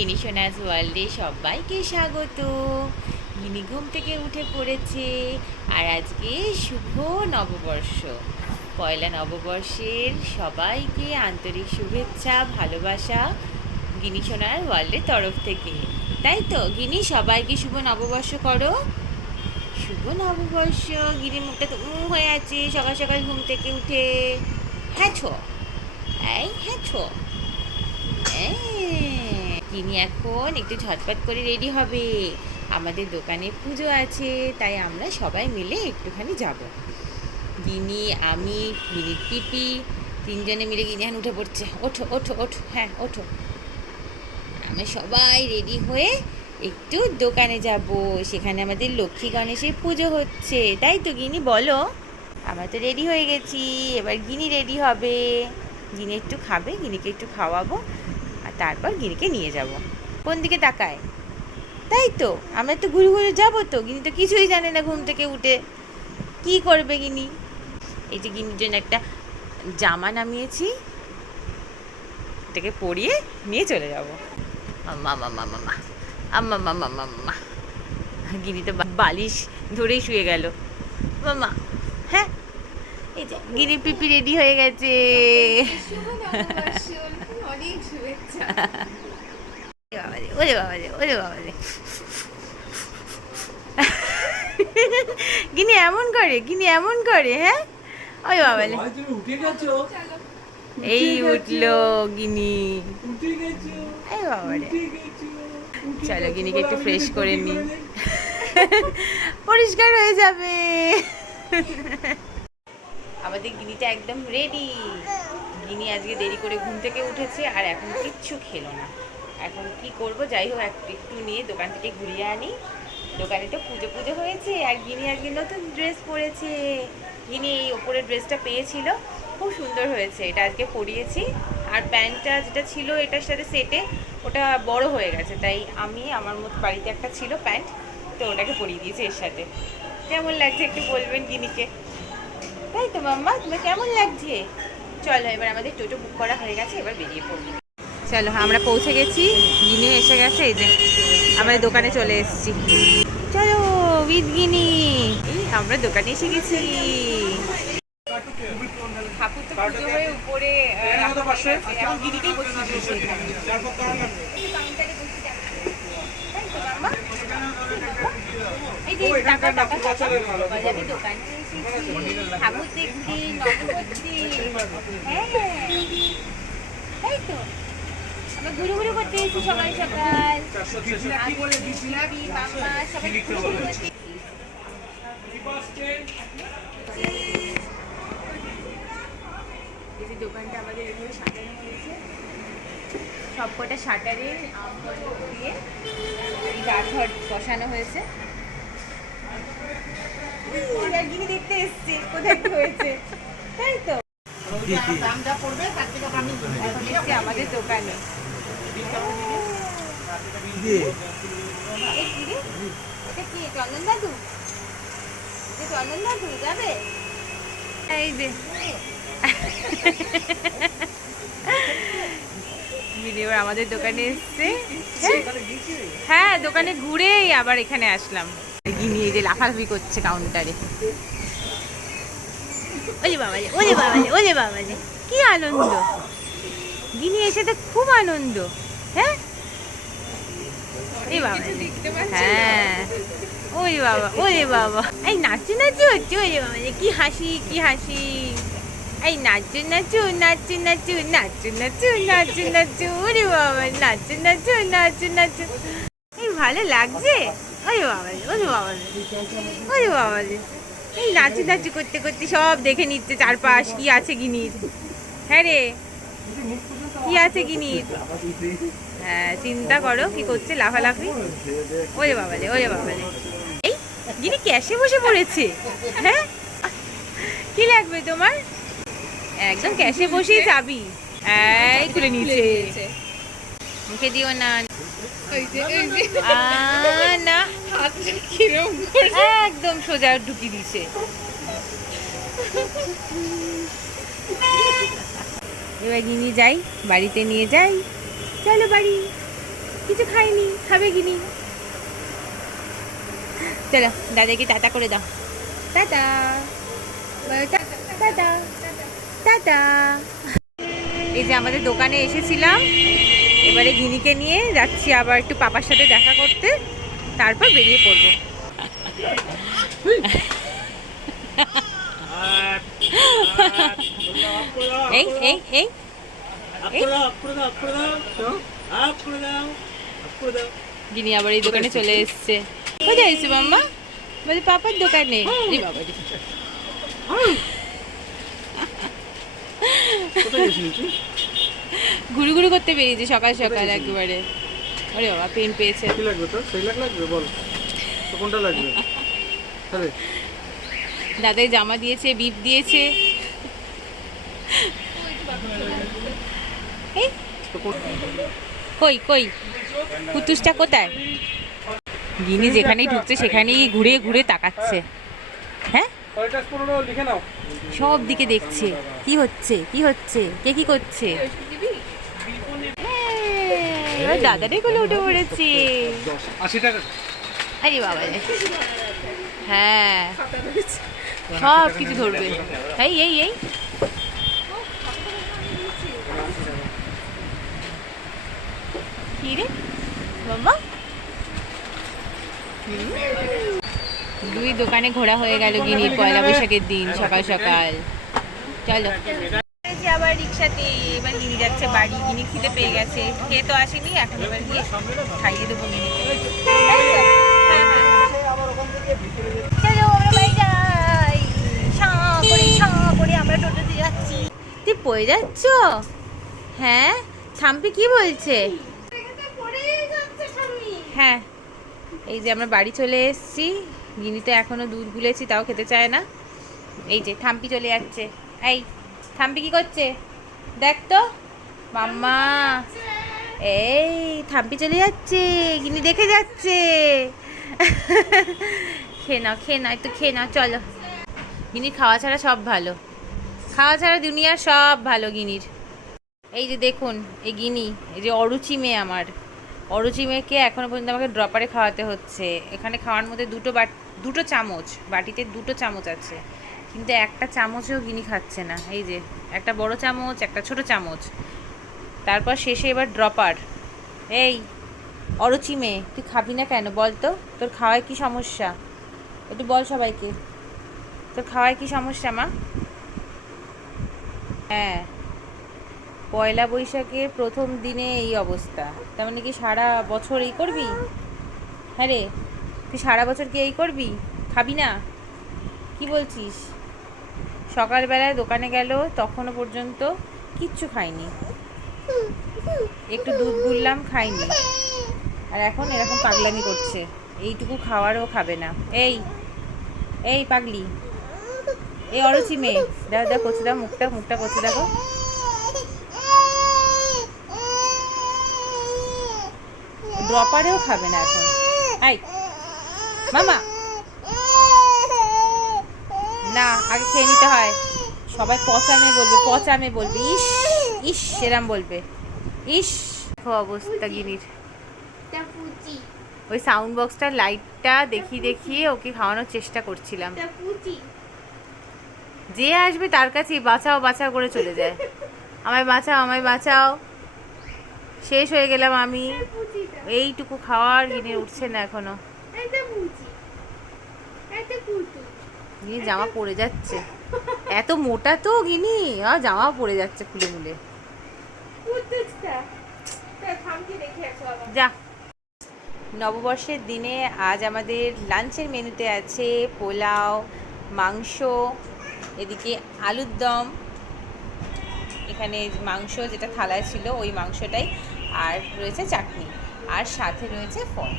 গিনি সোনাস ওয়ার্ল্ডে সবাইকে স্বাগত। গিনি ঘুম থেকে উঠে পড়েছে আর আজকে শুভ নববর্ষ। পয়লা নববর্ষের সবাইকে আন্তরিক শুভেচ্ছা, ভালোবাসা গিনি সোনার ওয়ার্ল্ডের তরফ থেকে। তাই তো? গিনি, সবাইকে শুভ নববর্ষ করো। শুভ নববর্ষ। গিরির মুখটা তো উম হয়ে আছে। সকাল সকাল ঘুম থেকে উঠে। হ্যাঁ ছো। এই হ্যাঁ ছো। তিনি এখন একটু ঝটপট করে রেডি হবে। আমাদের দোকানে পুজো আছে, তাই আমরা সবাই মিলে একটুখানি যাব। গিনি, আমি গিনির পিপি, তিনজনে মিলে গিনি এখন উঠে পড়ছে। ওঠো ওঠো ওঠো হ্যাঁ ওঠো। আমরা সবাই রেডি হয়ে একটু দোকানে যাব। সেখানে আমাদের লক্ষ্মী গণেশের পুজো হচ্ছে। তাই তো গিনি, বলো। আমরা তো রেডি হয়ে গেছি। এবার গিনি রেডি হবে। গিনি একটু খাবে, গিনিকে একটু খাওয়াবো। তারপর গিরিকে নিয়ে যাব। কোন দিকে তাকায়? তাই তো, আমরা তো ঘুরে ঘুরে যাব তো, গিনি তো কিছুই জানে না ঘুম থেকে উঠে। কি করবে গিনি? এই যে গিনির জন্য একটা জামা নামিয়েছি এটাকে পরিয়ে নিয়ে চলে যাব। মামা মামা মামা আম্মা মামা মামা গিনি তো বালিশ ধরেই শুয়ে গেল। মামা হ্যাঁ গিনি পিপি রেডি হয়ে গেছে। ওরে বাবা রে ওরে বাবা রে গিনি এমন করে গিনি এমন করে হ্যাঁ? ওই বাবা রে এই উঠল গিনি। এই বাবা রে চলো গিনিকে একটু ফ্রেশ করে নি পরিষ্কার হয়ে যাবে। আমাদের গিনিটা একদম রেডি গিনি আজকে দেরি করে ঘুম থেকে উঠেছে আর এখন কিচ্ছু খেলো না। এখন কি করব? যাই হোক একটু নিয়ে দোকান থেকে ঘুরিয়ে আনি। দোকানে তো পুজো পুজো হয়েছে আর গিনি আজকে নতুন ড্রেস পরেছে। গিনি এই ওপরের ড্রেসটা পেয়েছিল। খুব সুন্দর হয়েছে। এটা আজকে পরিয়েছি। আর প্যান্টটা যেটা ছিল, এটার সাথে সেটে ওটা বড় হয়ে গেছে। তাই আমি, আমার মতো বাড়িতে একটা ছিল প্যান্ট, তো ওটাকে পরিয়ে দিয়েছি এর সাথে। কেমন লাগছে একটু বলবেন গিনিকে? তাই তো মাম্মা? তোমার কেমন লাগছে? চলো এবার আমাদের টোটো বুক করা হয়ে গেছে এবার বেরিয়ে পড়ব। চলো আমরা পৌঁছে গেছি। গিনিও এসে গেছে এই যে আমাদের দোকানে চলে এসেছি। চলো উইথ গিনি। এই আমরা দোকানে এসে গেছি। ঠাকুর তো পুজো হয়ে উপরে গিনিকেই যে টাকা টাকা টাকা বাজারে দোকানে। এসেছি ঠাকুর দেখছি নববর্ষে হ্যাঁ। তাই তো। আমরা ঘুরু ঘুরু করতে এসেছি সকাল সকাল। আমি, দিদি, সবাই ঘুরু ঘুরু করতে এই দোকানটা আমাদের এভাবে সাজানো হয়েছে। সবকটা শাটারে দিয়ে এই গাছড় বসানো হয়েছে। গিয়ে দেখতে এসছি কোথায় কি হয়েছে? তাই তো। আমাদের দোকানে। এই কি রে? এটা কি? চন্দন দাদু চন্দন দাদু যাবে? এই যে। আমাদের দোকানে এসছে। হ্যাঁ দোকানে ঘুরেই আবার এখানে আসলাম। যে লাফালাফি করছে কাউন্টারে বাবালে ওলে বাবালে কি আনন্দ গিনি এসে তো খুব আনন্দ হ্যাঁ বাবা হ্যাঁ ওরে বাবা ওরে বাবা এই নাচু নাচু হচ্ছে ওরে বাবা রে, কি হাসি কি হাসি এই নাচু নাচু নাচু নাচু নাচু নাচু নাচু নাচু ওরে বাবা নাচু নাচু নাচু নাচু এই ভালো লাগছে ওরে বাবা রে, ওরে বাবা রে, ওরে বাবা রে। এই নাচু নাচু করতে করতে সব দেখে নিচ্ছে চারপাশ কি আছে গিনির হ্যাঁ রে কি আছে গিনির হ্যাঁ চিন্তা করো কি করছে লাফালাফি। ওরে বাবালে ওরে বাবালে এই যিনি ক্যাশে বসে পড়েছে। হ্যাঁ কি লাগবে তোমার? একদম ক্যাশে বসেই যাবি। এই করে নিচে মুখে দিও না। না। একদম সোজা ঢুকি দিছে। এবার নিয়ে যাই, বাড়িতে নিয়ে যাই। চলো বাড়ি। কিছু খাইনি, খাবে গিনি। চলো, দাদাকে টাটা করে দাও। টাটা। টাটা। এই যে আমাদের দোকানে এসেছিলাম। এবারে গিনিকে নিয়ে যাচ্ছি আবার একটু পাপার সাথে দেখা করতে। তারপর বেরিয়ে পড়ব। এই এই এই। গিনি আবার এই দোকানে চলে এসছে। কোথায় এসছে মাম্মা? বলে পাপার দোকানে। রে বাবা। ঘুরু ঘুরু করতে বেরিয়েছে সকাল সকাল একেবারে। আরে বাবা পেন পেয়েছে। কি লাগবে তো সেই লাখ লাগবে? বল। তো কোনটা লাগবে? আরে। দাদাই জামা দিয়েছে বিপ দিয়েছে। কই কই? কুতুসটা কোথায়? গিনি যেখানেই ঢুকছে সেখানেই ঘুরে ঘুরে তাকাচ্ছে। হ্যাঁ? সব দিকে দেখছে। কি হচ্ছে? কি হচ্ছে? কে কি করছে? দাদারে কোলে উঠে পড়েছে। আশি টাকা। আরে বাবা। হ্যাঁ। সব কিছু ধরবে। এই এই এই। কি রে বাবা দুই দোকানে ঘোরা হয়ে গেল গিনির পয়লা বৈশাখের দিন সকাল সকাল। চলো। আবার রিক্সাতে এবার গিনি যাচ্ছে বাড়ি গিনি খিদে পেয়ে গেছে। খেয়ে তো আসেনি এখন এবার গিয়ে খাইয়ে দেবো গিনিকে। হ্যাঁ, হ্যাঁ, হ্যাঁ। চলো আমরা যাই। সাঁ করে সাঁ করে আমরা টোটোতে যাচ্ছি। তুই পড়ে যাচ্ছ? হ্যাঁ? থাম্পি কি বলছে? হ্যাঁ। এই যে আমরা বাড়ি চলে এসেছি। গিনি তো এখনও দুধ গুলেছি তাও খেতে চায় না। এই যে থাম্পি চলে যাচ্ছে। এই থাম্পি কি করছে? দেখ তো। মাম্মা। এই থাম্পি চলে যাচ্ছে গিনি দেখে যাচ্ছে। খেয়ে নাও খেয়ে নাও, একটু খেয়ে নাও, চলো। গিনির খাওয়া ছাড়া সব ভালো। খাওয়া ছাড়া দুনিয়ার সব ভালো গিনির এই যে দেখুন, এই গিনি এই যে অরুচি মেয়ে আমার। অরুচি মেয়েকে এখনও পর্যন্ত আমাকে ড্রপারে খাওয়াতে হচ্ছে। এখানে খাওয়ার মধ্যে দুটো বাট, দুটো চামচ, বাটিতে দুটো চামচ আছে। কিন্তু একটা চামচেও গিনি খাচ্ছে না। এই যে, একটা বড় চামচ, একটা ছোট চামচ। তারপর শেষে এবার ড্রপার এই, অরুচি মেয়ে, তুই খাবি না কেন? বল তো, তোর খাওয়ায় কি সমস্যা? একটু বল সবাইকে। তোর খাওয়ায় কি সমস্যা, মা? হ্যাঁ। পয়লা বৈশাখের প্রথম দিনে এই অবস্থা। তার মানে কি সারা বছর এই করবি? হ্যাঁ রে, তুই সারা বছর কি এই করবি? খাবি না? কি বলছিস? সকালবেলায় দোকানে গেল, তখনও পর্যন্ত কিচ্ছু খাইনি একটু দুধ গুললাম খাইনি আর এখন এরকম পাগলামি করছে। এইটুকু খাওয়ারও খাবে না। এই এই পাগলি। এই অরুচি মেয়ে। দাও দাও কচু দাও, মুখটা মুখটা কচু দেখো ড্রপারেও খাবে না এখন। আই মামা। না, আগে খেয়ে নিতে হয়। সবাই পচামে বলবে পচামে বলবে। ইস ইস, সেরাম বলবে। ইস, দেখো অবস্থা গিনির। ওই সাউন্ড বক্সটার লাইটটা দেখিয়ে দেখিয়ে ওকে খাওয়ানোর চেষ্টা করছিলাম। যে আসবে তার কাছেই বাঁচাও বাঁচাও করে চলে যায়। আমায় বাঁচাও আমায় বাঁচাও। শেষ হয়ে গেলাম আমি। এইটুকু খাওয়ার গিনে উঠছে না এখনও। গিনি জামা পড়ে যাচ্ছে। এত মোটা তো গিনি আর জামা পড়ে যাচ্ছে খুলে মুলে যা। নববর্ষের দিনে আজ আমাদের লাঞ্চের মেনুতে আছে পোলাও মাংস এদিকে আলুর দম। এখানে মাংস যেটা থালায় ছিল ওই মাংসটাই। আর রয়েছে চাটনি। আর সাথে রয়েছে ফল।